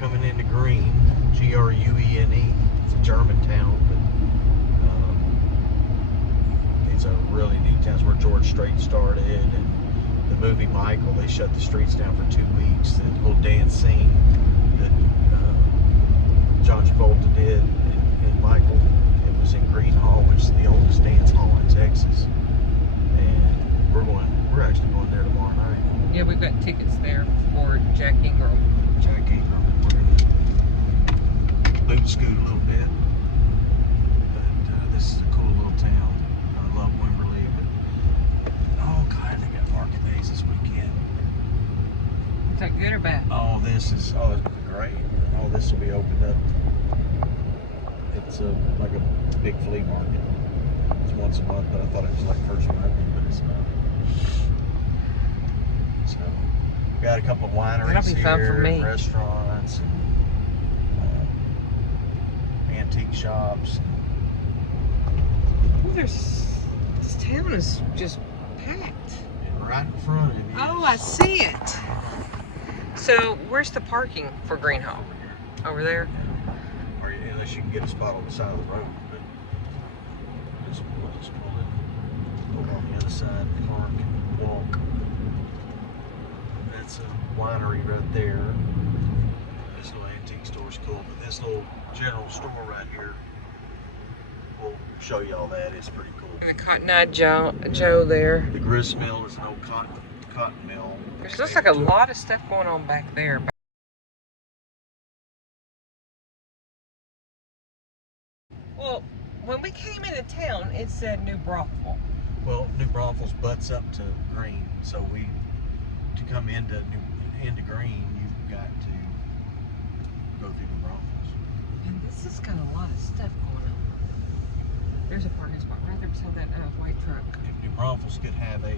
coming into Gruene, Gruene. It's a German town, but it's a really neat town. It's where George Strait started, and the movie Michael, they shut the streets down for 2 weeks. The little dance scene that John Travolta did in Michael, it was in Gruene Hall, which is the oldest dance hall in Texas. And we're actually going there tomorrow night. Yeah, we've got tickets there for Jack Ingram. Jack Ingram, and we're gonna boot scoot a little bit. But this is a cool little town. I love Wimberley, but oh god, they got market days this weekend. Is that good or bad? Oh, it's great. Oh, this will be opened up. It's like a big flea market. It's once a month, but I thought it was like first Monday, but it's not. So, we got a couple of wineries That'll be fun for me. and restaurants, and antique shops. Oh, this town is just packed. And right in front of you. Oh, I see it. So, where's the parking for Gruene Hall? Over there? Or unless you can get a spot on the side of the road, but we'll just pull on the other side, park, and walk. That's a winery right there. This little antique store's cool, but this little general store right here, we'll show you all that. It's pretty cool. And the Cotton Eye Joe there. The grist mill is an old cotton mill. There looks like a lot of stuff going on back there. Well, when we came into town, it said New Braunfels. Well, New Braunfels butts up to Gruene, so to come into Gruene, you've got to go through New Braunfels. And this has got a lot of stuff going on. There's a parking spot right there beside that white truck. If New Braunfels could have a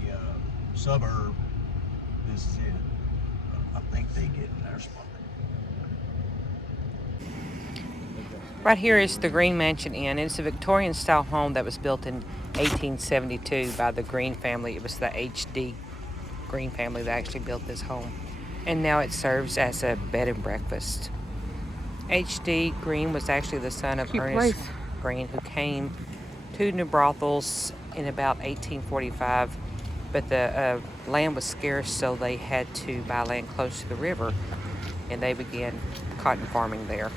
suburb, this is it. I think they get in their spot. Right here is the Green Mansion Inn. It's a Victorian-style home that was built in 1872 by the Green family. It was the H.D. Green family that actually built this home. And now it serves as a bed and breakfast. H.D. Green was actually the son of Ernest Green, who came to New Braunfels in about 1845. But the land was scarce, so they had to buy land close to the river, and they began cotton farming there.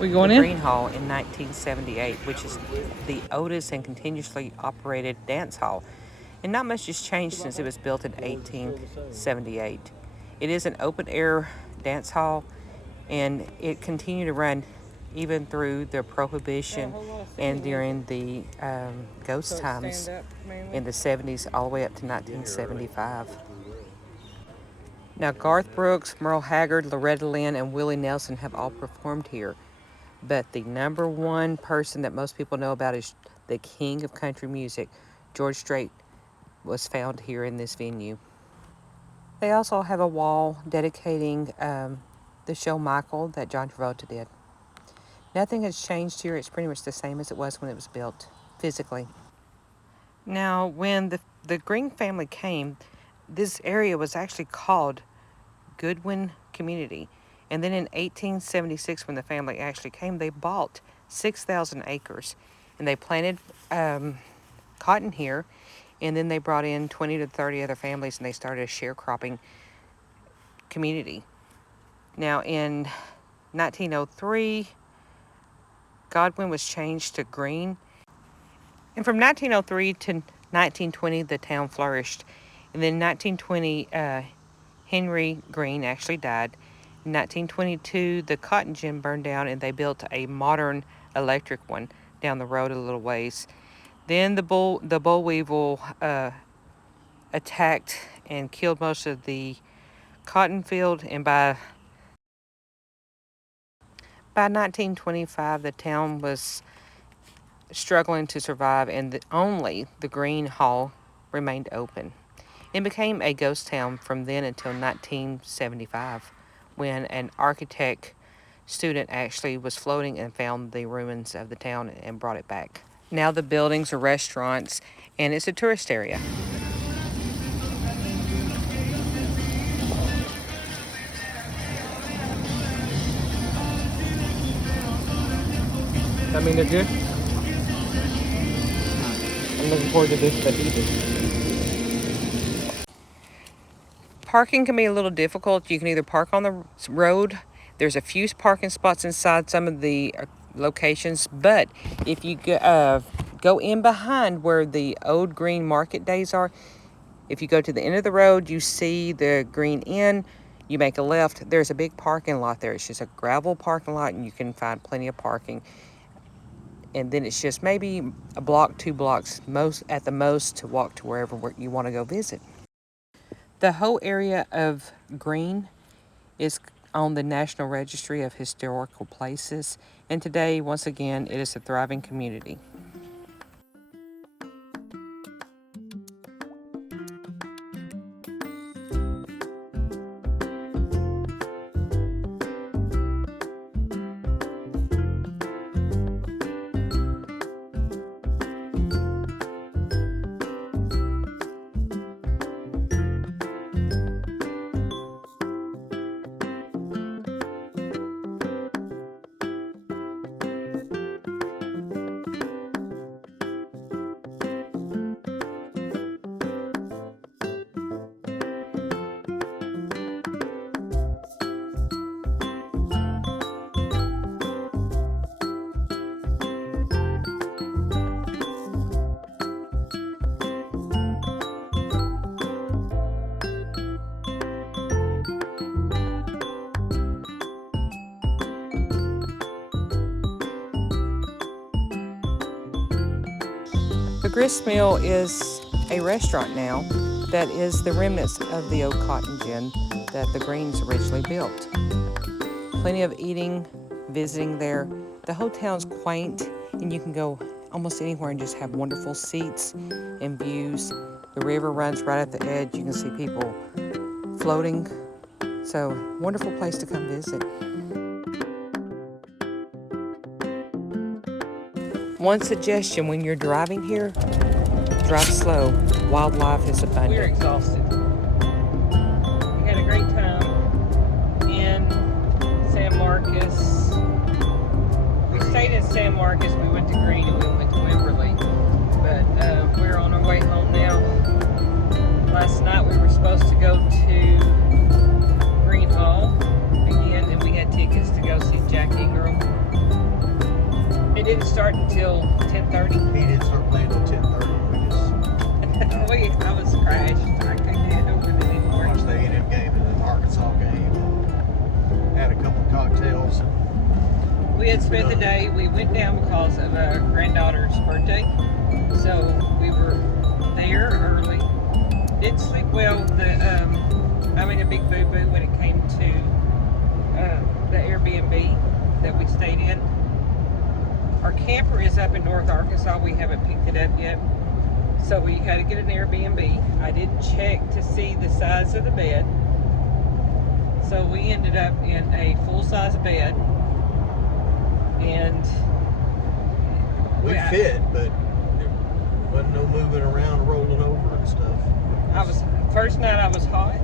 We going in? Gruene Hall in 1978, which is the oldest and continuously operated dance hall. And not much has changed since it was built in 1878. It is an open-air dance hall, and it continued to run even through the Prohibition and during the ghost times in the 70s all the way up to 1975. Now, Garth Brooks, Merle Haggard, Loretta Lynn, and Willie Nelson have all performed here. But the number one person that most people know about is the king of country music, George Strait, was found here in this venue. They also have a wall dedicating the show Michael that John Travolta did. Nothing has changed here. It's pretty much the same as it was when it was built, physically. Now, when the Green family came, this area was actually called Goldwyn Community. And then in 1876, when the family actually came, they bought 6,000 acres. And they planted cotton here. And then they brought in 20 to 30 other families, and they started a sharecropping community. Now, in 1903, Goldwyn was changed to Gruene. And from 1903 to 1920, the town flourished. And then in 1920, Henry Gruene actually died. In 1922, the cotton gin burned down, and they built a modern electric one down the road a little ways. Then the boll weevil attacked and killed most of the cotton field, and by 1925, the town was struggling to survive, and only the Gruene Hall remained open. It became a ghost town from then until 1975, when an architect student actually was floating and found the ruins of the town and brought it back. Now the buildings are restaurants, and it's a tourist area. I mean, they're good. I'm looking forward to this fajita. Parking can be a little difficult. You can either park on the road. There's a few parking spots inside some of the locations, but if you go in behind where the old Green Market days are, if you go to the end of the road, you see the Green Inn, you make a left, there's a big parking lot there. It's just a gravel parking lot, and you can find plenty of parking. And then it's just maybe a block, 2 blocks, at the most, to walk to wherever you want to go visit. The whole area of Green is on the National Registry of Historical Places, and today, once again, it is a thriving community. The Grist Mill is a restaurant now that is the remnants of the old cotton gin that the Greens originally built. Plenty of eating, visiting there. The whole town's quaint, and you can go almost anywhere and just have wonderful seats and views. The river runs right at the edge. You can see people floating. So, wonderful place to come visit. One suggestion when you're driving here, drive slow. Wildlife is abundant. We're exhausted. We had a great time in San Marcos. We stayed in San Marcos. We went to Green and we went to Wimberley. But we're on our way home now. Last night we were supposed to go to Green Hall again, and we had tickets to go see Jack Ingram. It didn't start until 10:30. He didn't start playing until 10:30. I was crashed. I couldn't get over it anymore. Watched the A&M game and the Arkansas game. Had a couple of cocktails. We had spent the day. We went down because of our granddaughter's birthday. So we were there early. Didn't sleep well. I made a big boo-boo when it came to the Airbnb that we stayed in. Our camper is up in North Arkansas. We haven't picked it up yet. So we had to get an Airbnb. I didn't check to see the size of the bed. So we ended up in a full-size bed. And we fit, but there wasn't no moving around, rolling over and stuff. First night I was hot.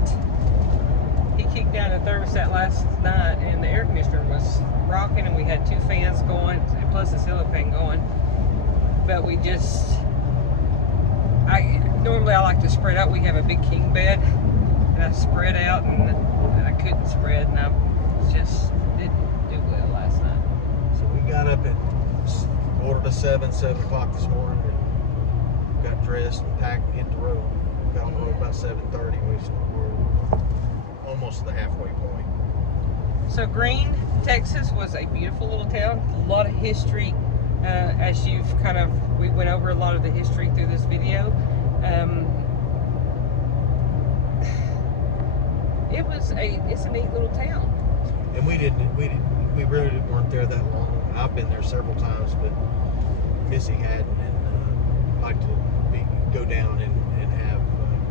He kicked down the thermostat last night, and the air conditioner was rocking, and we had 2 fans going, plus a ceiling fan going. But we just, normally I like to spread out. We have a big king bed, and I spread out, and I couldn't spread, and I just didn't do well last night. So we got up at 6:45, 7 o'clock this morning, and got dressed and packed and hit the road. Got on the road about 7:30. We were almost to the halfway point. So Gruene, Texas was a beautiful little town. A lot of history, as we went over a lot of the history through this video. It's a neat little town. And we really weren't there that long. I've been there several times, but Missy hadn't, and like to go down and have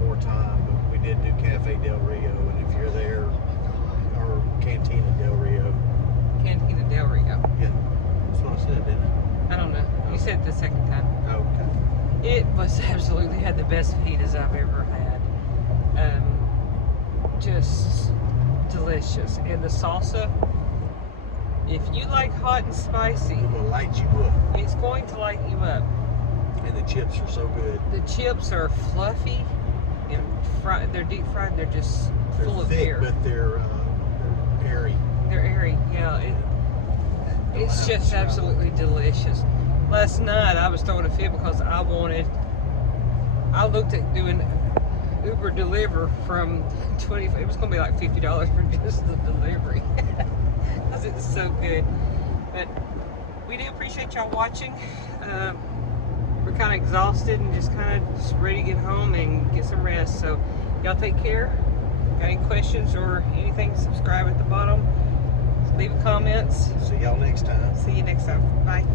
more time. But we did do Cafe Del Rio, and if you're there, or Cantina Del Rio. Cantina Del Rio. Yeah, that's what I said, didn't I? I don't know. You said it the second time. Oh, okay. It was absolutely had the best fajitas I've ever had. Just delicious. And the salsa, If you like hot and spicy, It will light you up. it's going to light you up. And the chips are so good. The chips are fluffy and fried. They're deep fried. And they're just They're full of thick, air. but they're airy. They're airy. Yeah, it's just absolutely delicious. Last night I was throwing a fit because I looked at doing Uber deliver from 20. It was going to be like $50 for just the delivery because it's so good. But we do appreciate y'all watching. We're kind of exhausted and just ready to get home and get some rest. So y'all take care. Got any questions or anything, subscribe at the bottom. Leave comments. See y'all next time. See you next time. Bye.